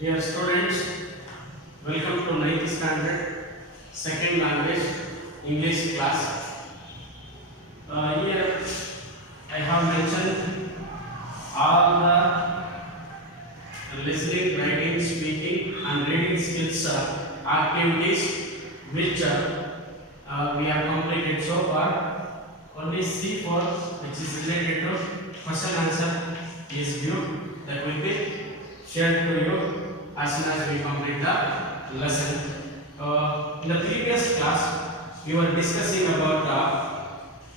Dear students, welcome to 9th standard, second language, English class. Here I have mentioned all the listening, writing, speaking and reading skills activities which we have completed so far. Only C4, which is related to question answer, is due. That will be shared to you as soon as we complete the lesson. In the previous class, we were discussing about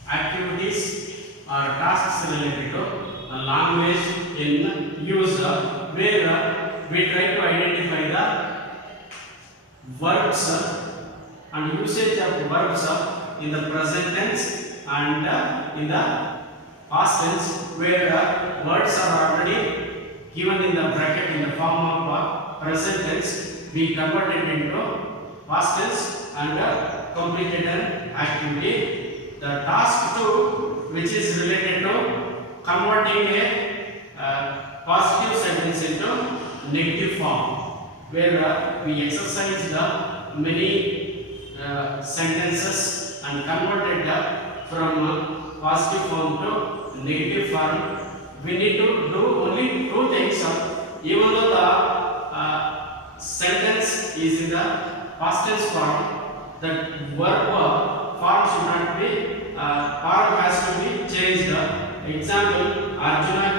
activities or tasks related to language in use, where we try to identify the verbs and usage of verbs in the present tense and in the past tense, where words are already given in the bracket in the form of present tense. We converted into past tense and completed an activity. The task 2, which is related to converting a positive sentence into negative form, where we exercise the many sentences and converted from positive form to negative form. We need to do only two things. Even though the sentence is in the past tense form, the verb form should not be, form has to be changed. Example, Arjuna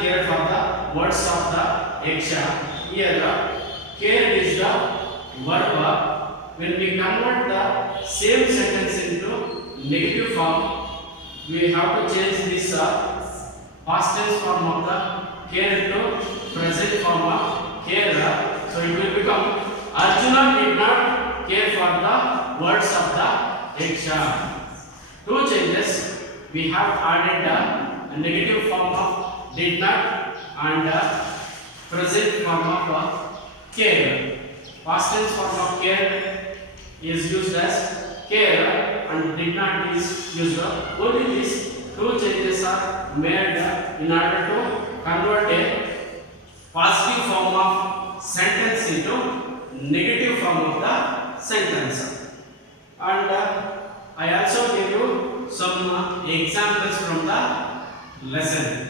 cared for the words of the Yaksha. Here, care is the verb. When we convert the same sentence into negative form, we have to change this past tense form of the care to present form of care. So it will become Arjuna did not care for the words of the Yaksha. Two changes. We have added a negative form of did not and present form of care. Past tense form of care is used as care and did not is used. Only these two changes are made in order to convert a positive form of sentence into negative form of the sentence. And I also give you some examples from the lesson.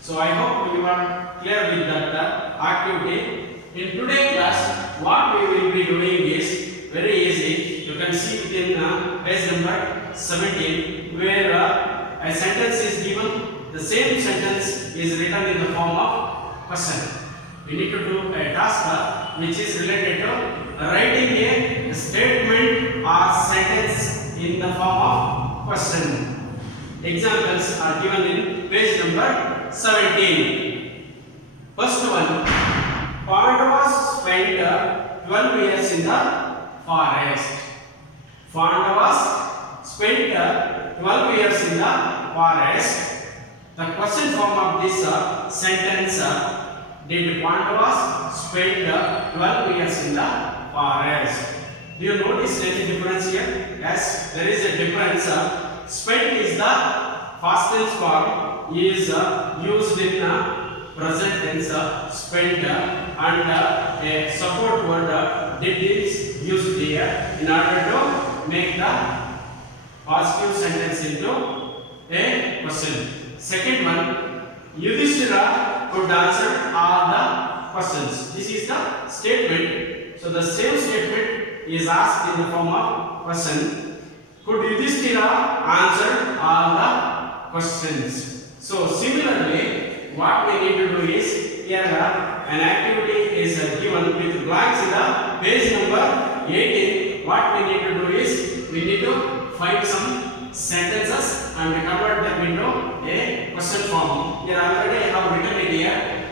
So I hope you are clear with that activity. In today's class, what we will be doing is very easy. You can see within page number 17, where a sentence is given, the same sentence is written in the form of question. We need to do a task which is related to writing a statement or sentence in the form of question. Examples are given in page number 17. First one, Pandavas spent 12 years in the forest. Pandavas spent 12 years in the forest. The question form of this sentence, did Pandavas spend 12 years in the forest? Do you notice any difference here? Yes, there is a difference. Spent is the past tense form, is used in present tense, spent, and a support word did is used here in order to make the positive sentence into a question. Second one, Yudhishthira could answer all the questions. This is the statement. So the same statement is asked in the form of question. Could Yudhishthira answer all the questions? So similarly, what we need to do is, here an activity is given with blanks in the page number 18. What we need to do is, we need to find some sentences and convert them into a question form. Here already I have written it here.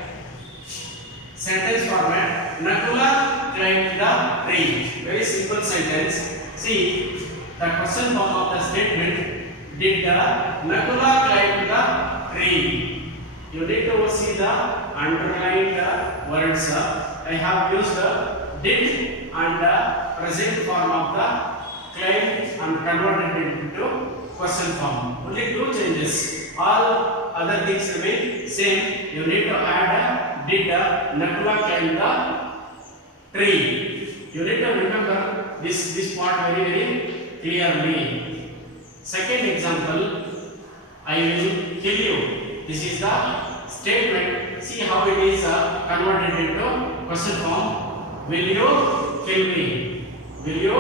Sentence format. Nakula climbed the tree. Very simple sentence. See, the question form of the statement, did Nakula climb the tree? You need to see the underlined words. I have used did and present form of the claim and converted it into question form. Only two changes. All other things remain same. You need to add did Nakula climbed the tree. You need to remember this part very clearly. Second example, I will kill you. This is the statement. See how it is converted into question form. Will you kill me? Will you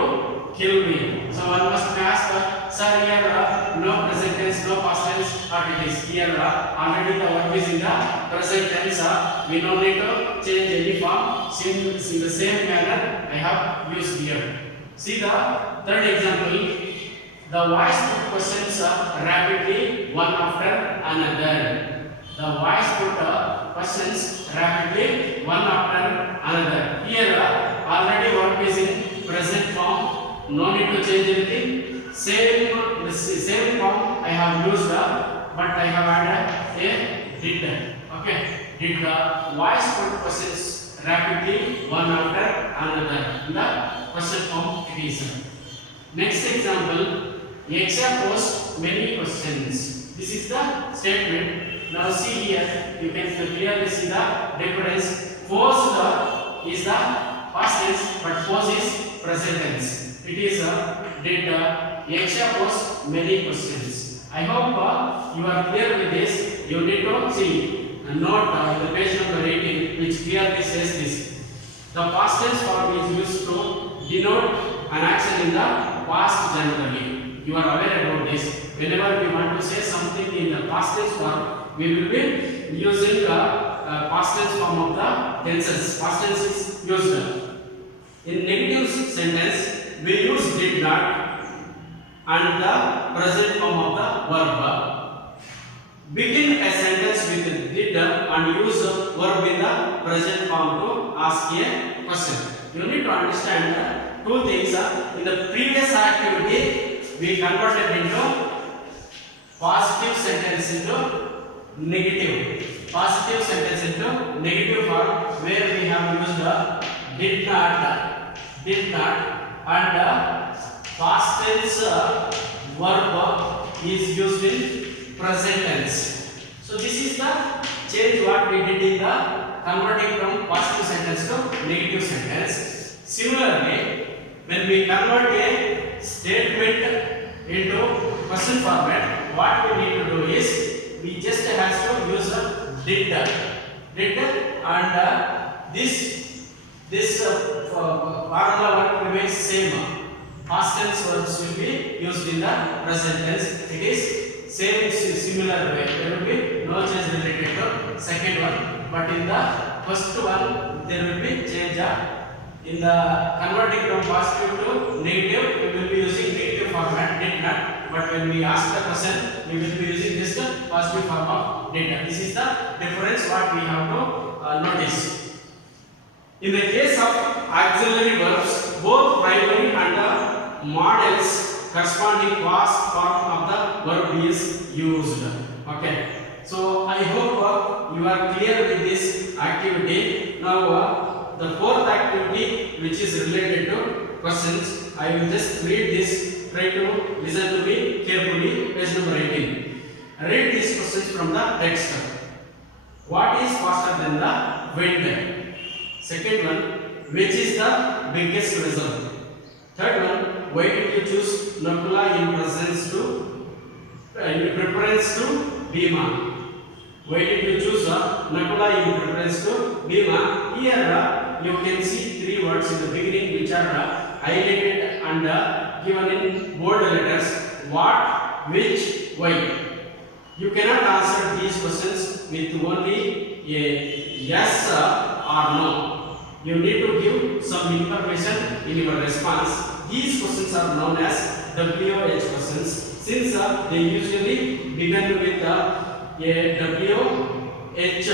kill me? So one must ask, sir, here no present tense, no past tense, what it is? Here already the verb is in the present tense. We don't need to change any form. In the same manner, I have used here. See the third example. The voice put questions rapidly one after another. The voice put questions rapidly one after another. Here already verb is in present form. No need to change anything. Same form I have used, but I have added a did. Okay, did the voice put questions rapidly one after another. In the question form it is. Next example. Exam posed many questions. This is the statement. Now see here, you can clearly see the difference. Posed is the past tense, but posed is present tense. It is did exam pose many questions. I hope you are clear with this. You need to see a note in the page number 18, which clearly says this. The past tense form is used to denote an action in the past generally. You are aware about this. Whenever we want to say something in the past tense form, we will be using the past tense form of the tenses. Past tense is used. In negative sentence, we use did not and the present form of the verb. Begin a sentence with did and use verb in the present form to ask a question. You need to understand two things. In the previous activity, we converted into positive sentence into negative. Positive sentence into negative form, where we have used did not, and past tense verb is used in present tense. So this is the change what we did in the converting from positive sentence to negative sentence. Similarly, when we convert a statement into question format, what we need to do is we just have to use a did, and this formula remains same. Past tense verbs will be used in the present tense. It is same similar way. There will be no change related to second one, but in the first one there will be change. In the converting from positive to negative, we will be using negative format did not. But when we ask the question, we will be using this positive form of did. This is the difference what we have to notice. In the case of auxiliary verbs, both primary and the models corresponding past form of the verb is used. Okay. So I hope you are clear with this activity. Now the fourth activity, which is related to questions, I will just read this. Try to listen to me carefully. Page number 18. Read these questions from the text. What is faster than the wind? Second one, which is the biggest result? Third one, why did you choose Nakula in preference to Bhima? Why did you choose Nakula in preference to Bhima? Here you can see three words in the beginning which are highlighted and given in bold letters. What, which, why. You cannot answer these questions with only a yes or no. You need to give some information in your response. These questions are known as WH questions, since they usually begin with a WH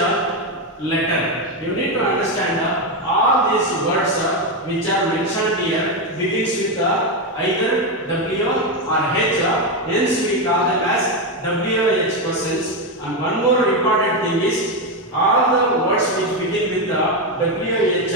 letter. You need to understand all these words which are mentioned here begins with either W or H. Hence we call them as WH questions. And one more important thing is, all the words which begin with the WH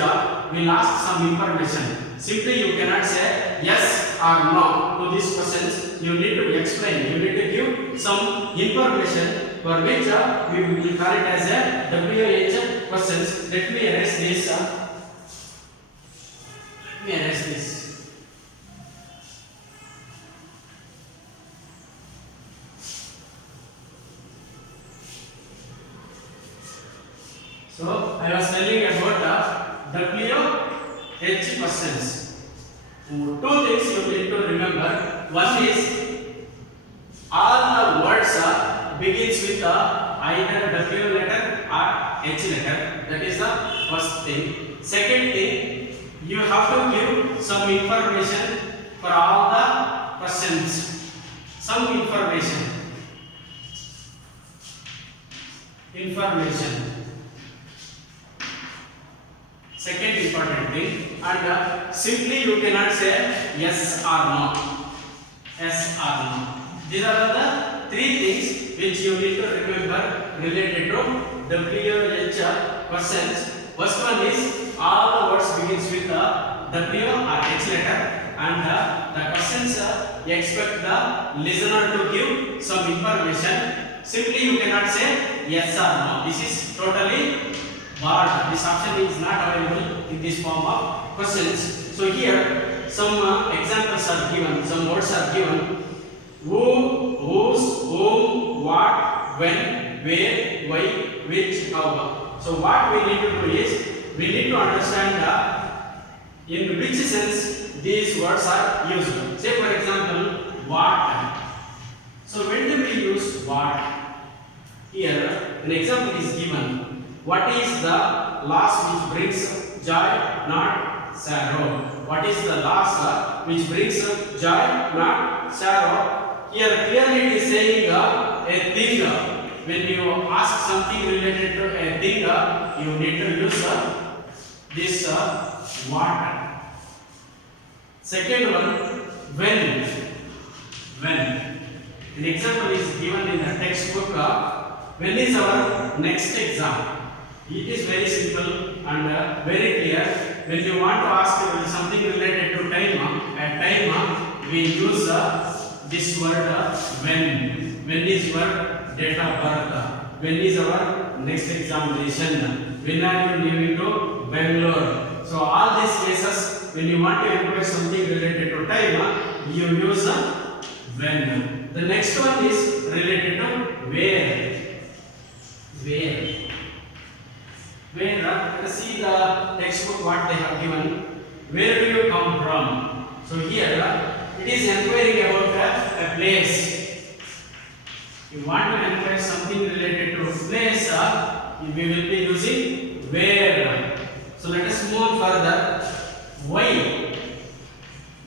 will ask some information. Simply you cannot say yes or no to these questions. You need to explain. You need to give some information, for which we will call it as a WH questions. Let me erase this. Let me erase this. So I was telling about the WH questions. Two things you need to remember. One is all the words begins with either W letter or H letter. That is the first thing. Second thing, you have to give some information for all the questions. Some information. Second important thing, and simply you cannot say yes or no. Yes or no. These are the three things which you need to remember related to WH questions. First one is all the words begins with the W or H letter, and the questions expect the listener to give some information. Simply you cannot say yes or no. This is totally barred. This option is not available in this form of questions. So here some examples are given, some words are given. Who, whose, whom, what, when, where, why, which, how. So what we need to do is we need to understand in which sense these words are used. Say for example, what. So when do we use what? Here an example is given. What is the loss which brings joy, not sorrow? What is the loss which brings joy, not sorrow? Here clearly it is saying a thing. When you ask something related to a thing, you need to use this what. Second one, when. When. An example is given in the textbook. When is our next exam? It is very simple and very clear. When you want to ask something related to time, at time we use this word when. When is your date of birth? When is our next examination? When are you leaving to Bangalore? So all these cases, when you want to inquire something related to time, you use when. The next one is related to where. Where? Where? Let us see the textbook what they have given. Where do you come from? So here it is inquiring about a place. You want to inquire something related to place, we will be using where. So let us move on further. Why?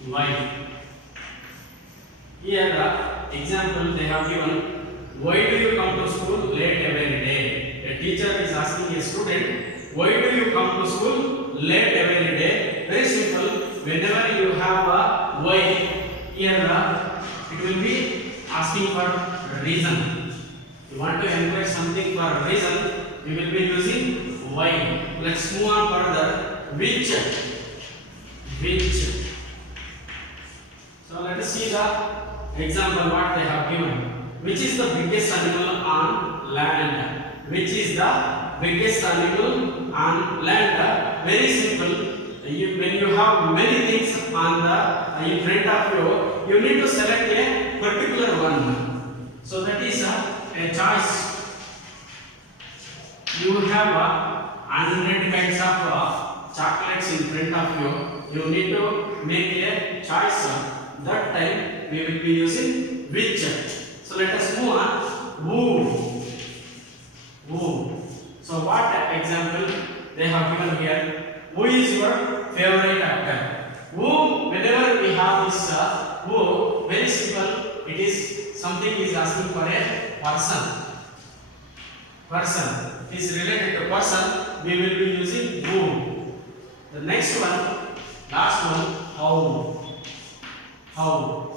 Why? Here example they have given. Why do you come to school late every day? A teacher is asking a student, why do you come to school late every day? Very simple. Whenever you have a why, here it will be asking for reason. You want to inquire something for reason, you will be using why. Let's move on further. Which? Which? So let us see the example what they have given. Which is the biggest animal on land? Which is the biggest animal on land? Very simple. When you have many things on the in front of you, you need to select a particular one. So that is a choice. You have 100 kinds of chocolates in front of you. You need to make a choice. That time we will be using which. So let us move on. Who. Who. So what example they have given here? Who is your favorite actor? Who, whenever we have this who, very simple, it is something is asking for a person. Person. It is related to person, we will be using who. The next one, last one, how. How.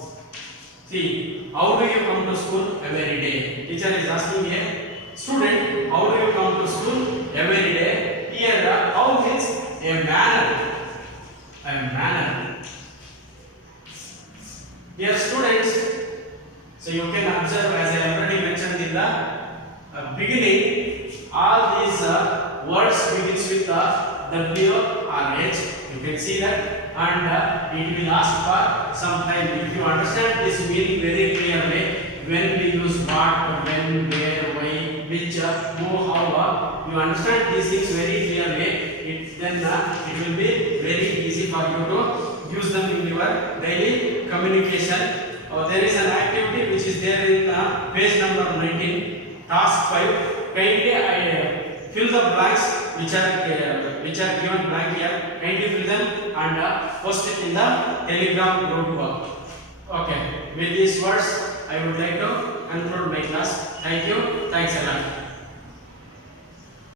See, how do you come to school every day? Teacher is asking a student, how do you come to school every day? Here, how means a manner. A manner. Here, students, so you can observe, as I already mentioned in the beginning, all these words with the W or H. You can see that, and it will ask for some time. If you understand this meaning very clearly, when we use what, when, where, why, which, who, how, you understand these things very clearly, then it will be very easy for you to use them in your daily communication. There is an activity which is there in page number 19, task 5. Kindly fill the blanks which are given blank here. Kindly fill them and post it in the Telegram group. Okay. With these words, I would like to conclude my class. Thank you. Thanks a lot.